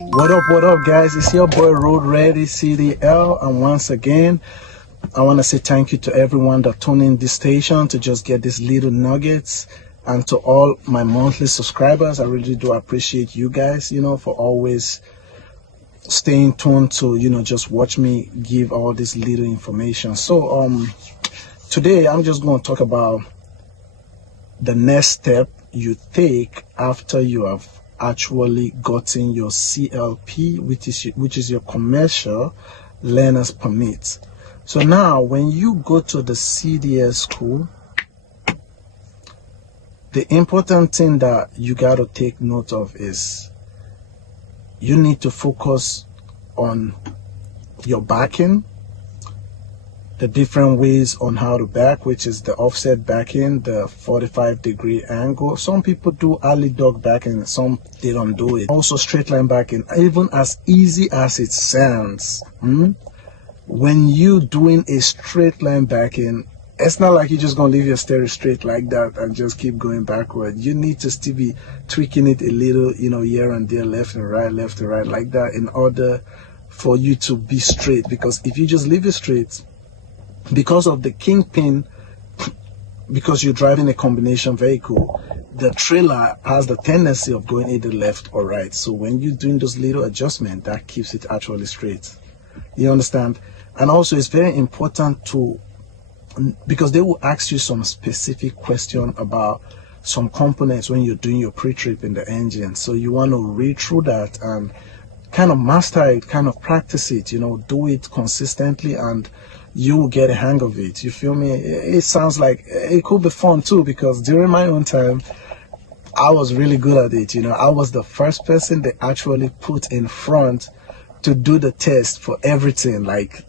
What up, guys? It's your boy Road Ready CDL, and once again, I want to say thank you to everyone that tuned in this station to just get these little nuggets, and to all my monthly subscribers. I really do appreciate you guys, for always staying tuned to, just watch me give all this little information. So, today I'm just going to talk about the next step you take after you have actually gotten your CLP, which is your commercial learner's permit. So now when you go to the CDL school, the important thing that you got to take note of is you need to focus on your backing, the different ways on how to back, which is the offset backing, the 45-degree angle. Some people do alley dog backing, some they don't do it. Also straight line backing, even as easy as it sounds. When you doing a straight line backing, it's not like you're just gonna leave your stereo straight like that and just keep going backward. You need to still be tweaking it a little, here and there, left and right like that, in order for you to be straight. Because if you just leave it straight, because of the kingpin, because you're driving a combination vehicle, the trailer has the tendency of going either left or right. So when you're doing those little adjustments, that keeps it actually straight. You understand? And also it's very important because they will ask you some specific question about some components when you're doing your pre-trip in the engine. So you want to read through that and kind of master it, kind of practice it, do it consistently, and you will get a hang of it. You feel me? It sounds like it could be fun too, because during my own time, I was really good at it. I was the first person they actually put in front to do the test for everything, like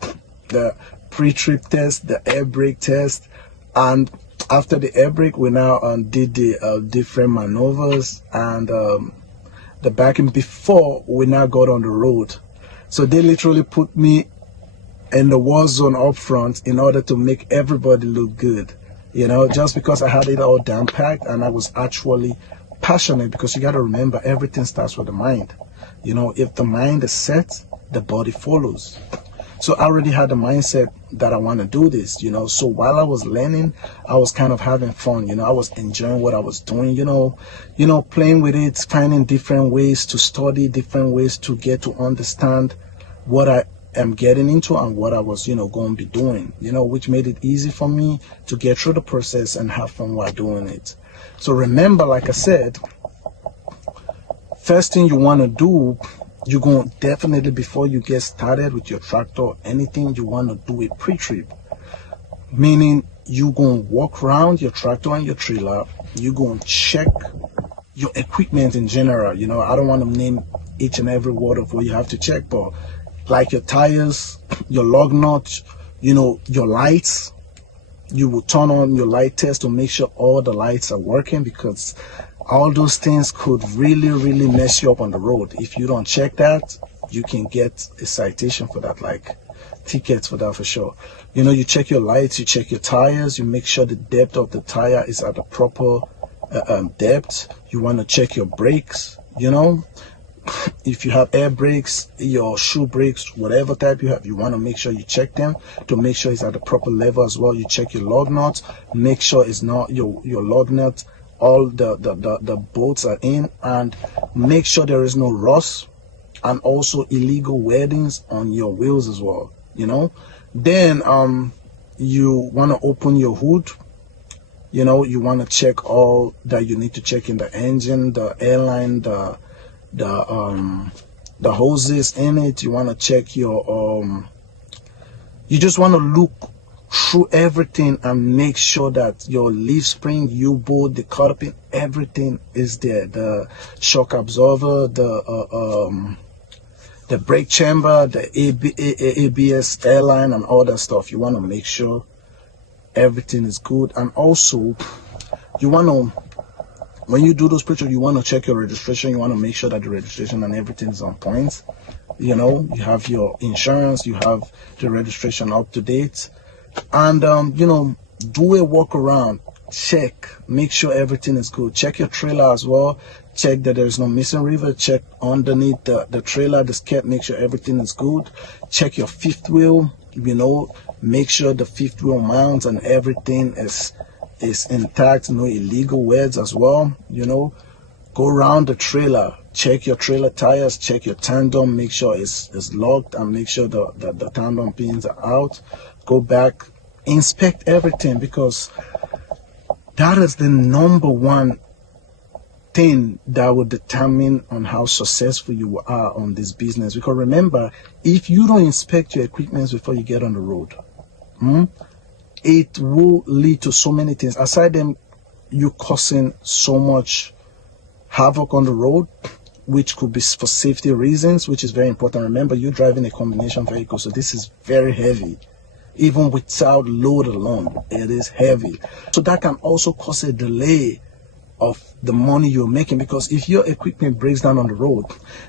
the pre-trip test, the air brake test, and after the air brake, we now did the different maneuvers and the backing before we now got on the road. So they literally put me in the war zone up front in order to make everybody look good, just because I had it all down packed and I was actually passionate. Because you got to remember, everything starts with the mind. If the mind is set, the body follows. So I already had the mindset that I want to do this, so while I was learning, I was kind of having fun, I was enjoying what I was doing, playing with it, finding different ways to study, different ways to get to understand what I am getting into and what I was, going to be doing, which made it easy for me to get through the process and have fun while doing it. So remember, like I said, first thing you want to do, you're going to definitely, before you get started with your tractor or anything, you want to do a pre-trip. Meaning you're going to walk around your tractor and your trailer. You're going to check your equipment in general. I don't want to name each and every word of what you have to check, but like your tires, your lug nuts, your lights. You will turn on your light test to make sure all the lights are working, because all those things could really mess you up on the road. If you don't check that, you can get a citation for that, like tickets for that for sure. You check your lights, you check your tires, you make sure the depth of the tire is at the proper depth. You want to check your brakes, if you have air brakes, your shoe brakes, whatever type you have, you want to make sure you check them to make sure it's at the proper level as well. You check your lug nuts, make sure it's not your lug nuts, all the bolts are in, and make sure there is no rust and also illegal weldings on your wheels as well. Then you want to open your hood. You want to check all that you need to check in the engine, the airline, the hoses in it. You want to check your you just want to look through everything and make sure that your leaf spring, U-bolt, the cutter pin, everything is there. The shock absorber, the brake chamber, the ABS airline, and all that stuff. You want to make sure everything is good. And also you want to, when you do those pictures, you want to check your registration. You want to make sure that the registration and everything is on point. You have your insurance, you have the registration up to date, and do a walk around, check, make sure everything is good. Check your trailer as well. check that there's no missing rivet, check underneath the trailer, the skirt, make sure everything is good, check your fifth wheel, make sure the fifth wheel mounts and everything is intact, no illegal wears as well. Go around the trailer, check your trailer tires, check your tandem, make sure it's locked, and make sure the tandem pins are out. Go back, inspect everything, because that is the number one thing that will determine on how successful you are on this business. Because remember, if you don't inspect your equipment before you get on the road, it will lead to so many things. Aside them, you causing so much havoc on the road, which could be for safety reasons, which is very important. Remember, you're driving a combination vehicle, so this is very heavy. Even without load alone, it is heavy. So that can also cause a delay of the money you're making, because if your equipment breaks down on the road,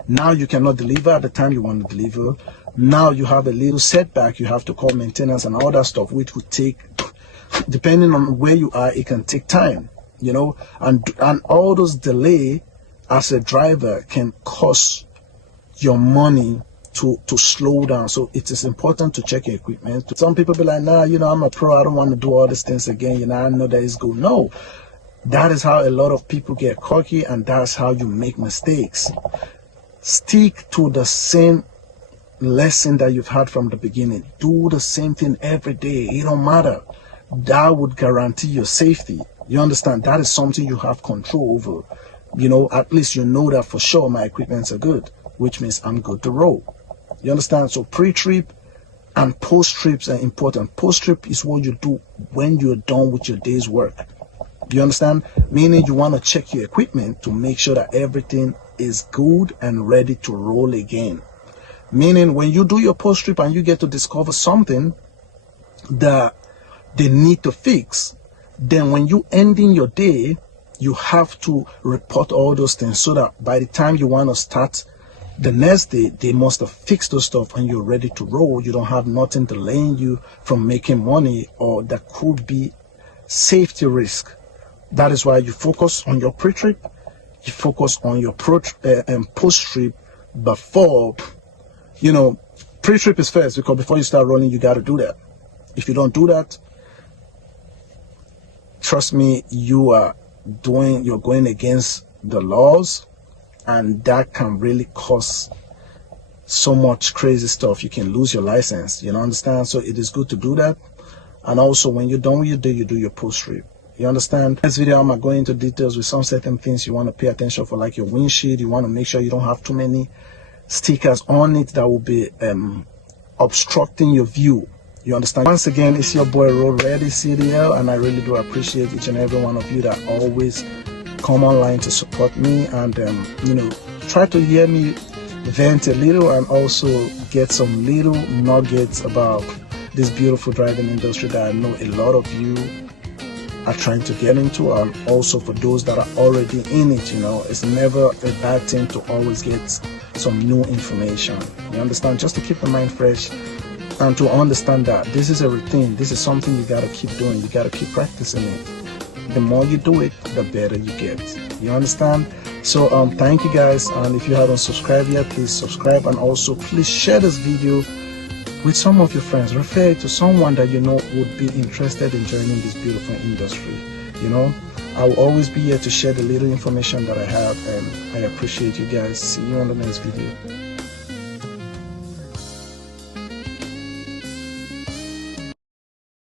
now you cannot deliver at the time you want to deliver. Now you have a little setback, you have to call maintenance and all that stuff, which would take, depending on where you are, it can take time, and all those delay as a driver can cause your money to slow down. So it is important to check your equipment. Some people be like, nah, I'm a pro, I don't want to do all these things again, I know that it's good. No, that is how a lot of people get cocky, and that's how you make mistakes. Stick to the same lesson that you've had from the beginning. Do the same thing every day. It don't matter. That would guarantee your safety. You understand? That is something you have control over. At least you know that for sure my equipments are good, which means I'm good to roll. You understand? So pre-trip and post-trips are important. Post-trip is what you do when you're done with your day's work. You understand? Meaning you want to check your equipment to make sure that everything is good and ready to roll again. Meaning when you do your post-trip and you get to discover something that they need to fix, then when you ending your day, you have to report all those things, so that by the time you want to start the next day, they must have fixed those stuff and you're ready to roll. You don't have nothing delaying you from making money, or that could be safety risk. That is why you focus on your pre-trip, you focus on your post-trip before, pre-trip is first, because before you start rolling, you got to do that. If you don't do that, trust me, you're going against the laws, and that can really cause so much crazy stuff. You can lose your license, understand? So it is good to do that. And also, when you're done with your day, you do your post-trip. You understand? In this video, I'm going to go into details with some certain things you want to pay attention for, like your windshield. You want to make sure you don't have too many stickers on it that will be obstructing your view. You understand? Once again, it's your boy Road Ready CDL, and I really do appreciate each and every one of you that always come online to support me and try to hear me vent a little, and also get some little nuggets about this beautiful driving industry that I know a lot of you are trying to get into, and also for those that are already in it. It's never a bad thing to always get some new information. You understand? Just to keep the mind fresh, and to understand that this is a routine. This is something you got to keep doing. You got to keep practicing it. The more you do it, the better you get. You understand? So thank you guys, and if you haven't subscribed yet, please subscribe, and also please share this video with some of your friends. Refer it to someone that would be interested in joining this beautiful industry. I will always be here to share the little information that I have, and I appreciate you guys. See you on the next video.